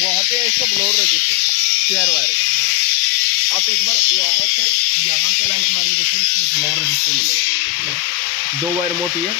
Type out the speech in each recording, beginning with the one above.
वहाँ पे इसका ब्लोर रजिस्टर स्क्वायर वायर का। आप एक बार यहाँ से लाइट मार के देखिए, इसमें ब्लोर रजिस्टर मिलेगा। 2 वायर मोटी है।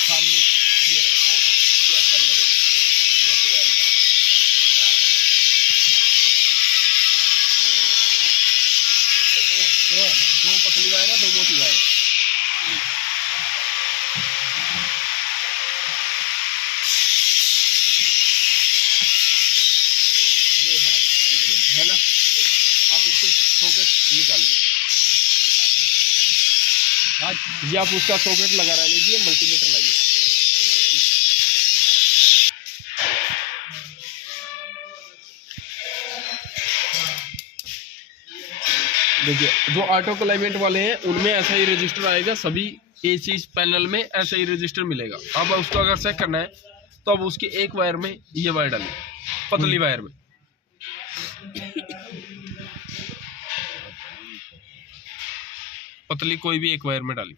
सामने ये सामने देखिए मोटी वायर का। दो है ना, 2 पतली वायर है, 2 मोटी वायर है। है ना, आप इसके सॉकेट निकालिए। हाँ, ये आप उसका सॉकेट लगा रह लीजिए, मल्टीमीटर लगाइए। देखिए जो ऑटो क्लाइमेट वाले हैं उनमें ऐसा ही रजिस्टर आएगा, सभी एसी पैनल में ऐसा ही रजिस्टर मिलेगा। अब उसको अगर चेक करना है तो अब उसकी एक वायर में ये वायर डालिए, पतली वायर में। पतली कोई भी एक वायर में डालिए।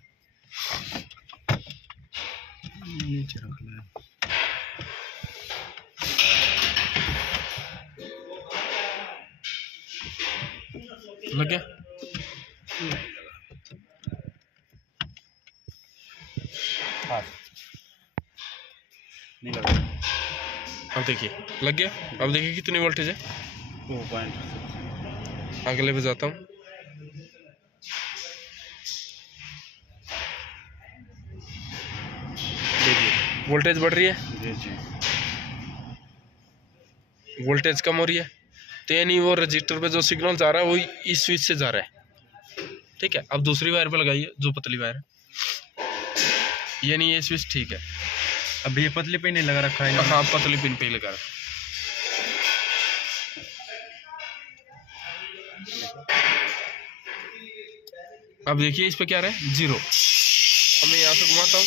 नीचे रख ले। लग गया? हाँ नहीं लगा। अब देखिए लग गया। अब देखिए कितनी वोल्टेज है। 2 अगले पे जाता हूँ। देखिए वोल्टेज बढ़ रही है जी। वोल्टेज कम हो रही है, तो यानी वो रजिस्टर पे जो सिग्नल जा रहा है वही इस स्विच से जा रहा है। ठीक है, अब दूसरी वायर पे लगाइए जो पतली वायर है, यानी ये स्विच ठीक है। अब ये पतली पिन नहीं लगा रखा है। हाँ पतली पिन पे ही लगा रखा। अब देखिए इस पे क्या रहा है, 0। अब मैं यहाँ से घुमाता हूँ,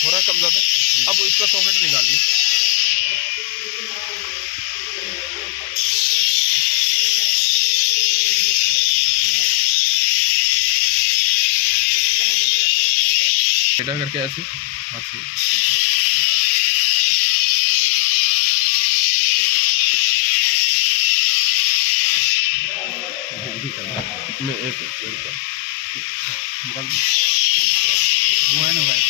थोड़ा कम ज्यादा। अब इसका सॉकेट निकालिए। बेटा करके ऐसे हाथ से मैं एक वो है ना भाई।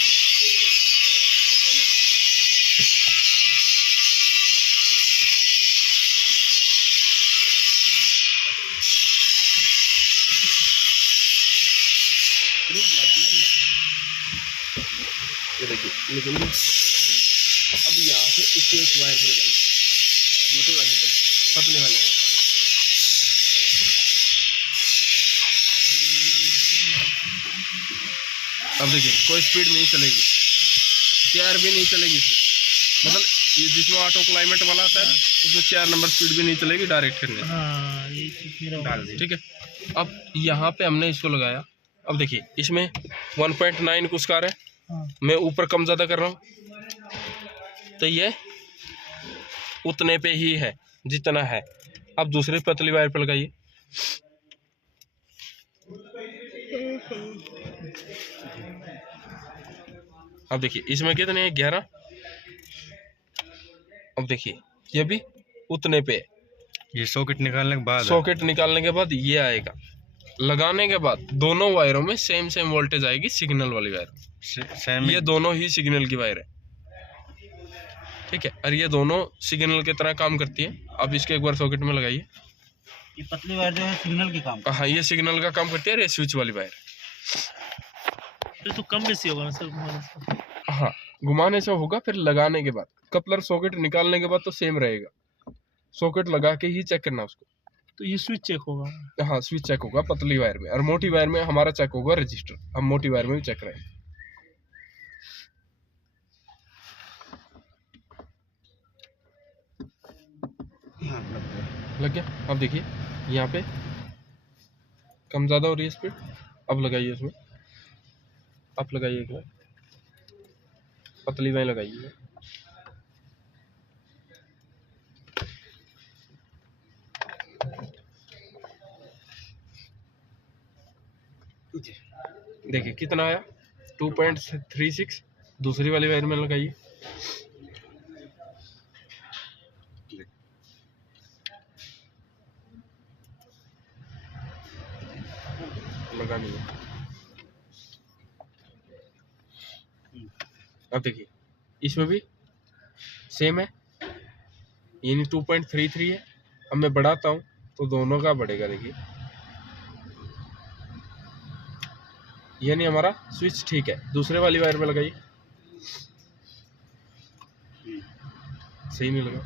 ये देखिए निकल गई। अब यहाँ से इसके एक वायर पे लगाइए, मोटे वाले पे, पतले वाले। अब देखिए कोई स्पीड नहीं चलेगी, चेयर भी नहीं चलेगी इसमें। मतलब ये जिसमें ऑटो क्लाइमेट वाला आता है ना, उसमें 4 नंबर स्पीड भी नहीं चलेगी डायरेक्ट करने से। डाल दी। ठीक है, अब यहाँ पे हमने इसको लगाया। अब देखिए इसमें 1.9 कुछ कार है। मैं ऊपर कम ज़्यादा कर रहा हूँ तो ये उतने पे ही है जितना है। अब दूसरी पतली वायर पे लगाइए। अब देखिए इसमें कितने हैं, 11। अब देखिए ये भी उतने पे है। ये सॉकेट निकालने के बाद, सॉकेट निकालने के बाद ये आएगा। लगाने के बाद दोनों वायरों में सेम वोल्टेज आएगी, सिग्नल वाली वायर सेम। ये दोनों ही सिग्नल की वायर है। ठीक है, और ये दोनों सिग्नल की तरह काम करती है। अब इसके एक बार सॉकेट में लगाइए। ये पतली वायर जो है सिग्नल की काम। हाँ ये सिग्नल का काम करती है, ये स्विच वाली वायर। तो कम बेसी होगा सर। हाँ घुमाने से होगा, फिर लगाने के बाद कपलर सॉकेट निकालने के बाद तो सेम रहेगा। सॉकेट लगा के ही चेक करना उसको। तो ये स्विच चेक होगा। हाँ स्विच चेक होगा पतली वायर में, और मोटी वायर में हमारा चेक होगा रजिस्टर। हम मोटी वायर में भी चेक करेंगे। लग गया। अब देखिए यहाँ पे कम ज़्यादा हो रही है स्पीड। अब लगाइए इसमें, आप लगाइए एक बार। पतली वायर लगाई है। देखिए कितना आया 2.36। दूसरी वाली वायर में लगाइए। लगानी है। अब देखिए इसमें भी सेम है, यानी 2.33 है। अब मैं बढ़ाता हूँ तो दोनों का बढ़ेगा। देखिए यानी हमारा स्विच ठीक है। दूसरे वाली वायर में लगाइए। सही नहीं लगा।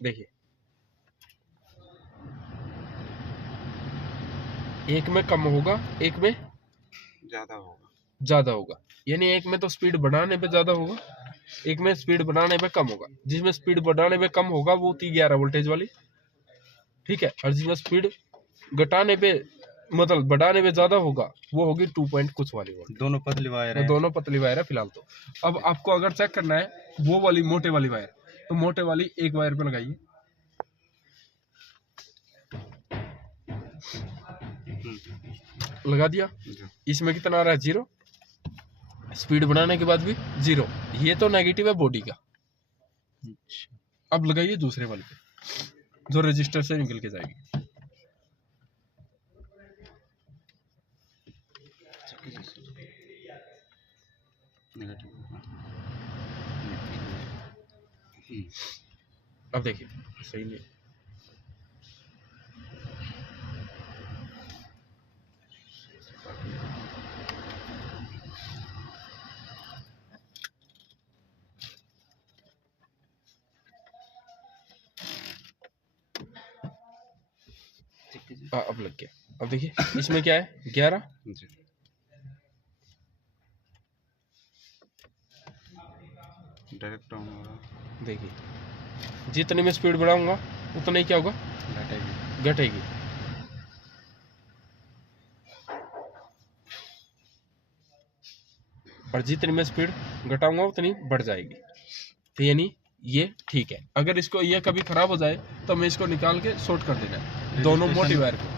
देखिए एक में कम होगा, एक में ज्यादा होगा। यानी एक में तो स्पीड बढ़ाने पे ज्यादा होगा, एक में स्पीड बढ़ाने पे कम होगा। जिसमें स्पीड बढ़ाने पे कम होगा वो थी 11 वोल्टेज वाली, ठीक है। और जिसमें स्पीड घटाने पे मतलब बढ़ाने पे ज्यादा होगा वो होगी 2 पॉइंट कुछ वाली वोल्ट। दोनों पतली वायर है। दोनों पतली वायर है फिलहाल तो। अब आपको अगर चेक करना है वो वाली मोटे वाली वायर, तो मोटे वाली एक वायर पे लगाइए। लगा दिया। इसमें कितना आ रहा है 0। स्पीड बढ़ाने के बाद भी 0। ये तो नेगेटिव है बॉडी का। अब लगाइए दूसरे वाले पे जो रजिस्टर से निकल के जाएगी। अब देखिए सही नहीं। अब लग गया। अब देखिए इसमें क्या है 11। डायरेक्ट ऑन हो रहा। देखिए जितने में स्पीड बढ़ाऊंगा उतना ही क्या होगा, घटेगी। और जितनी में स्पीड घटाऊंगा उतनी बढ़ जाएगी। तो यानी ये ठीक है। अगर इसको ये कभी खराब हो जाए तो मैं इसको निकाल के शॉर्ट कर देना दोनों मोटी वायर को।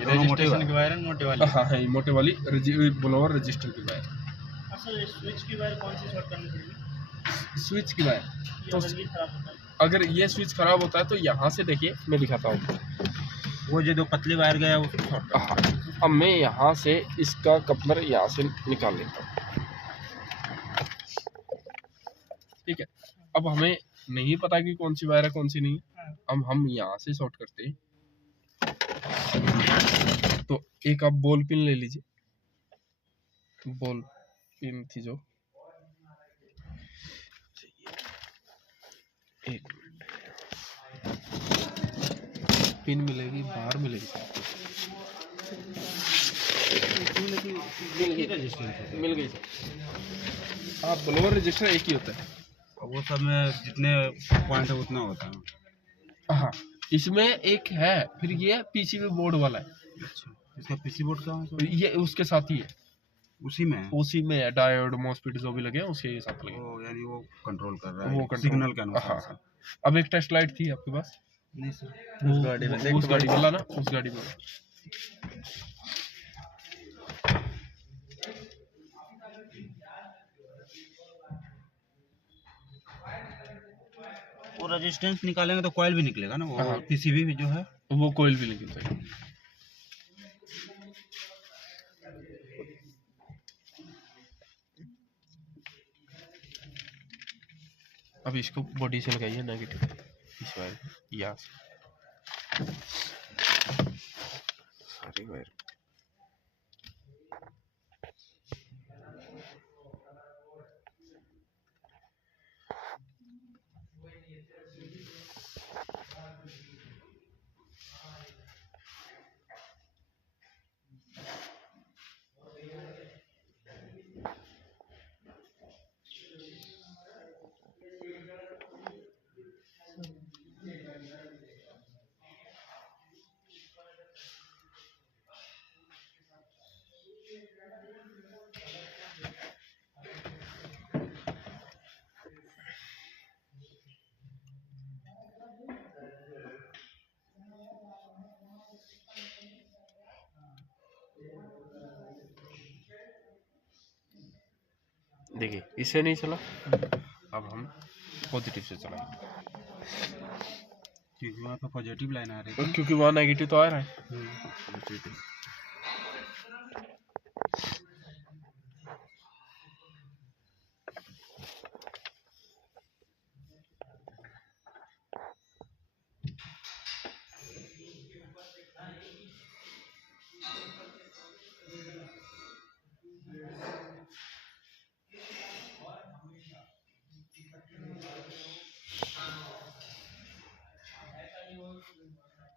रजिस्ट्रेशन की वायर है मोटे वाली। हाँ है मोटे वाली ब्लोअर रजिस्टर की वायर। अच्छा स्विच की वायर कौन सी शॉर्ट करनी पड़ेगी? स्विच की वायर तो अगर ये स्विच खराब होता है तो यहाँ से देखिए मैं दिखाता हूँ। वो जो पतली वायर गया उसको शॉर्ट। हाँ अब मैं यहाँ से इसका कपलर यहाँ से निकाल लेता हूँ, ठीक है। अब हमें नहीं पता कि कौन सी वायर है कौन सी नहीं। अब हम यहाँ से शॉर्ट करते हैं। तो एक आप बॉल पिन ले लीजिए। बॉल पिन थी जो, एक मिनट, पिन मिलेगी बाहर मिलेगी मिल गई। हाँ ब्लोअर रजिस्टर एक ही होता है। वो सब में जितने पॉइंट है उतना होता है। हाँ इसमें एक है, फिर ये पीसीबी बोर्ड वाला है। अच्छा इसका पीसी बोर्ड का है? ये उसके साथ ही है। उसी में है डायोड मॉसफेट जो भी लगे हैं उसके साथ लगे। यानी वो कंट्रोल कर रहा है वो सिग्नल के अनुसार। हाँ। अब एक टेस्ट लाइट थी आपके पास? नहीं सर उस गाड़ी वाला ना, उस गाड़ी में। वो रेजिस्टेंस निकालेंगे तो कॉइल भी निकलेगा ना, वो पीसीबी भी जो है वो कॉइल भी निकलता है। अब इसको बॉडी से लगाइए नेगेटिव इस वायर यहाँ से सारी वायर। देखिए इससे नहीं चला, अब हम पॉजिटिव से चलाएंगे क्योंकि वहाँ पे पॉजिटिव लाइन आ रही थी। क्योंकि वहाँ नेगेटिव तो आ रहा है।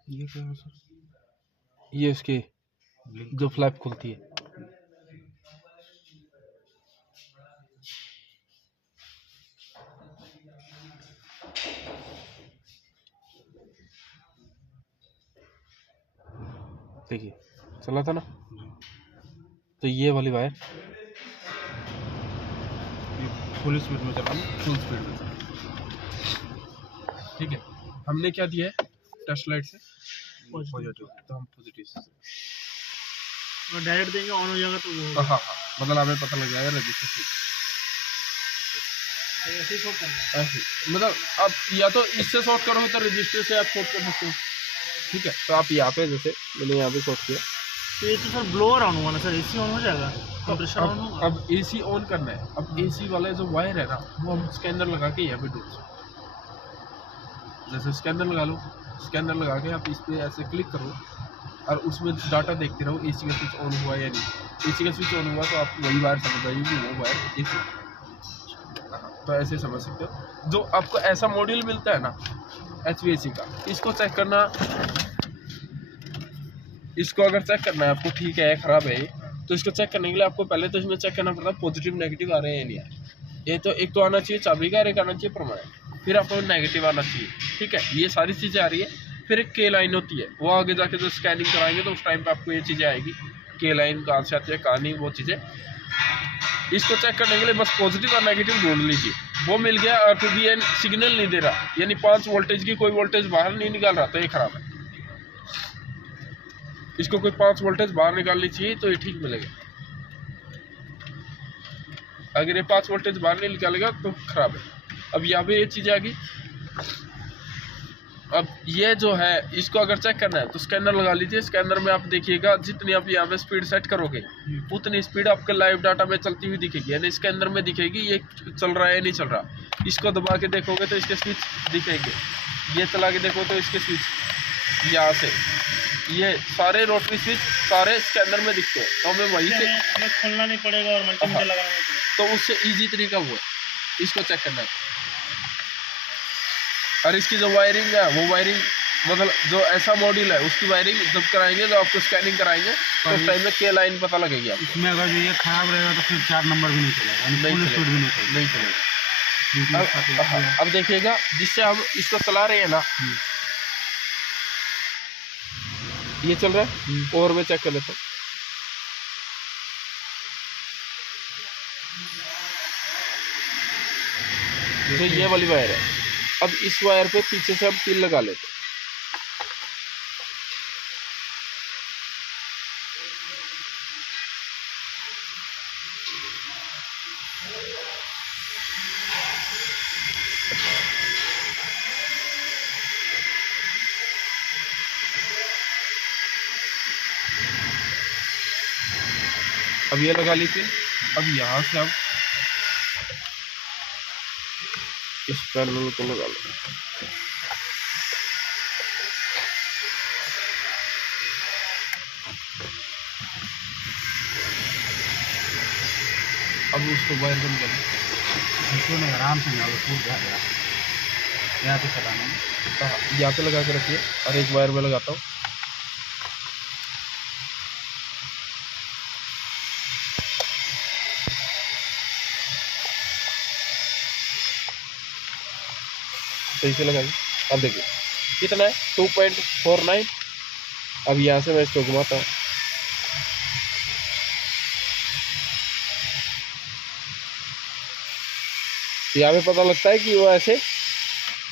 ये क्या है सर? ये उसके जो फ्लैप खुलती है, देखिए चला था ना। तो ये वाली वायर फुल स्पीड में चला, फुल स्पीड में चला। ठीक है, हमने क्या दिया है टच लाइट से पॉजिटिव। तो हम पॉजिटिव से और डायरेक्ट देंगे ऑन हो जाएगा तो वो हाँ हाँ, मतलब हमें पता लग जाएगा रजिस्टर से ऐसे ही शॉर्ट करना है। ऐसे, मतलब आप या तो इससे शॉर्ट करोगे तो रजिस्टर से आप शॉर्ट कर सकते हो। ठीक है, तो आप यहाँ पे जैसे मैंने यहाँ पे शॉर्ट किया, तो ये तो सर ब्लोअर ऑन हुआ ना सर, एसी ऑन हो जाएगा, कंप्रेसर ऑन होगा। अब एसी ऑन करना है। अब एसी वाला जो वायर है ना वो हम स्कैनर लगा के यहाँ पे जोड़ सकते हैं। जैसे स्कैनर लगा लो, स्कैनर लगा के आप इस पे ऐसे क्लिक करो और उसमें डाटा देखते रहो एसी का स्विच ऑन हुआ या नहीं। एसी का स्विच ऑन हुआ तो आप वही वायर समझ जाइए कि वो वायर एसी। तो ऐसे समझ सकते हो। जो आपको ऐसा मॉड्यूल मिलता है ना HVAC का, इसको चेक करना, इसको अगर चेक करना है आपको, ठीक है ख़राब है ये, तो इसको चेक करने के लिए आपको पहले तो इसमें चेक करना पड़ता है पॉजिटिव नेगेटिव आ रहे हैं या नहीं आ रहे। ये तो एक तो आना चाहिए चाबी का, एक आना चाहिए परमानेंट, फिर आपको नेगेटिव आना चाहिए। ठीक है, ये सारी चीज़ें आ रही है। फिर एक के लाइन होती है, वो आगे जाके जो स्कैनिंग कराएंगे तो उस टाइम पे आपको ये चीज़ें आएगी, के लाइन कहाँ से आती है कहाँ नहीं, वो चीज़ें। इसको चेक करने के लिए बस पॉजिटिव और नेगेटिव ढूंढ लीजिए। वो मिल गया और फिर भी ये सिग्नल नहीं दे रहा, यानी 5 वोल्टेज की कोई वोल्टेज बाहर नहीं निकाल रहा, तो ये खराब है। इसको कोई 5 वोल्टेज बाहर निकालनी चाहिए तो ये ठीक मिलेगा। अगर ये 5 वोल्टेज बाहर नहीं निकालेगा तो खराब है। अब यहाँ पे ये चीज़ आ गई। अब ये जो है इसको अगर चेक करना है तो स्कैनर लगा लीजिए। स्कैनर में आप देखिएगा जितनी आप यहाँ पे स्पीड सेट करोगे उतनी स्पीड आपके लाइव डाटा में चलती हुई दिखेगी, यानी स्कैनर में दिखेगी ये चल रहा है या नहीं चल रहा। इसको दबा के देखोगे तो इसके स्विच दिखेंगे, ये चला के देखो तो इसके स्विच यहाँ से, ये सारे रोटरी स्विच सारे स्कैनर में दिखते हैं। तो हमें वहीं से हमें खोलना नहीं पड़ेगा और मल्टीमीटर लगाना नहीं पड़ेगा। तो उससे ईजी तरीका वो है, इसको चेक करना है। और इसकी जो वायरिंग है वो वायरिंग मतलब जो ऐसा मॉड्यूल है उसकी वायरिंग जब कराएंगे तो आपको स्कैनिंग कराएंगे तो उस टाइम में के लाइन पता लगेगी आपको। इसमें अगर जो ये खराब रहेगा तो फिर 4 नंबर भी नहीं चलेगा, नहीं स्पीड भी नहीं चलेगा। चलेगा। अब देखिएगा जिससे हम इसको चला रहे हैं ना, ये चल रहा है और मैं चेक कर लेता हूँ। तो ये वाली वायर है। अब इस वायर पे पीछे से हम पिन लगा लेते हैं। अब ये लगा ली पिन। अब यहाँ से हम इस पैनल को लगा लो। अब उसको वायर बंद कर इसको नहीं आराम से ना फूट जाएगा। यहाँ पे चलाना है, हाँ यहाँ पे लगा के रखिए और एक वायर में लगाता हूँ। सही से लगाइए। अब देखिए कितना है 2.49। अब यहाँ से मैं इसको घुमाता हूँ। यहाँ पे पता लगता है कि वो ऐसे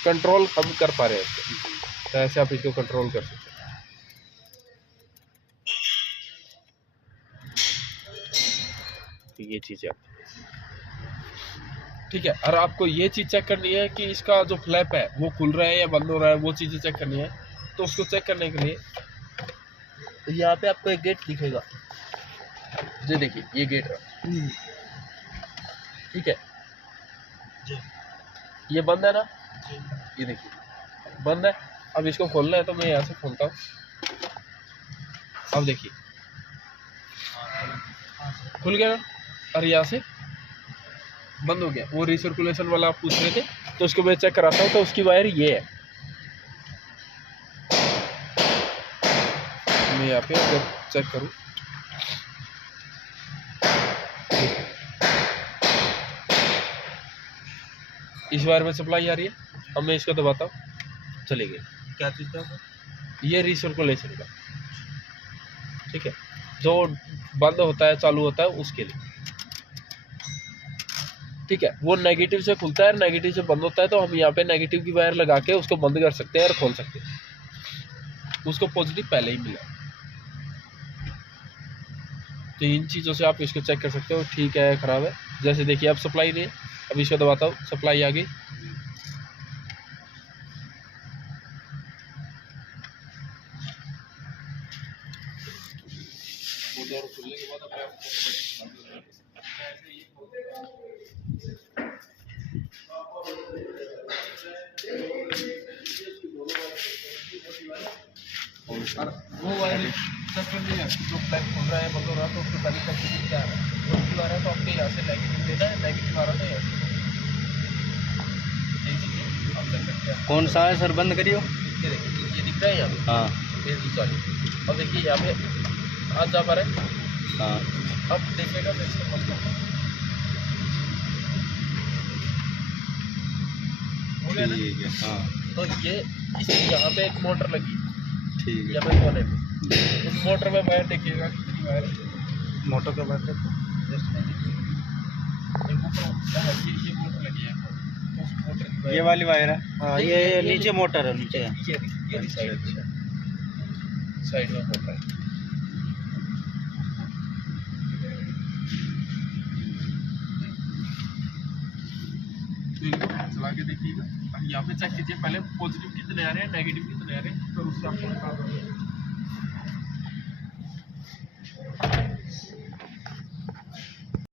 कंट्रोल हम कर पा रहे हैं इसको। तो ऐसे आप इसको कंट्रोल कर सकते हैं। ये चीज़ है। ठीक है। और आपको ये चीज़ चेक करनी है कि इसका जो फ्लैप है वो खुल रहा है या बंद हो रहा है, वो चीज़ें चेक करनी है। तो उसको चेक करने के लिए यहाँ पे आपको एक गेट दिखेगा, ये देखिए ये गेट रहा, ठीक है, ये बंद है ना, ये देखिए बंद है। अब इसको खोलना है तो मैं यहाँ से खोलता हूँ। अब देखिए खुल गया ना, और यहाँ से बंद हो गया। वो रिसर्कुलेशन वाला आप पूछ रहे थे, तो उसको मैं चेक कराता हूँ। तो उसकी वायर ये है, मैं यहाँ पे अगर चेक करूँ, इस वायर में सप्लाई आ रही है। अब मैं इसको दबाता हूँ, चली गई। क्या चीज़ का? ये रिसर्कुलेशन का, ठीक है, जो बंद होता है चालू होता है उसके लिए, ठीक है। वो नेगेटिव से खुलता है, नेगेटिव से बंद होता है। तो हम यहाँ पे नेगेटिव की वायर लगा के उसको बंद कर सकते हैं और खोल सकते हैं। उसको पॉजिटिव पहले ही मिला। तो इन चीज़ों से आप इसको चेक कर सकते हो, ठीक है ख़राब है। जैसे देखिए अब सप्लाई नहीं है, अब इसको दबाता हूँ, सप्लाई आ गई। और वो वायर चेक कर लिया जो प्लग खुल रहा है बंद हो रहा है, तो उसको पहले चेक कीजिए क्या है। पॉजिटिव आ रहा है तो आपके यहाँ से नेगेटिव देना है, नेगेटिव आ रहा है तो यहाँ से यही चीज़ें आप चेक करते हैं। कौन सा है सर, बंद करियो। ये देखिए ये दिख रहा है यहाँ पे, हाँ ये दूसरा। अब देखिए यहाँ पे आज जा पा रहे हैं। हाँ अब देखिएगा मैं इसको बंद करता हूँ। हो गया ना? ठीक है। हाँ तो ये इसकी यहाँ पे एक मोटर लगी, ठीक है। यहाँ पे कोने पे। उस मोटर में वायर देखिएगा कितनी वायर है। मोटर का बैटरी। ये मोटर लगी है, तो उस मोटर की वायर ये वाली वायर है। हाँ नहीं, ये ये नीचे मोटर है, नीचे है। ये साइड में मोटर है। तो इनको चला के देखिएगा। अब यहाँ पे चेक कीजिए पहले पॉजिटिव कितने आ रहे हैं, नेगेटिव कितने आ रहे हैं, फिर उससे आपको बता दूँगा।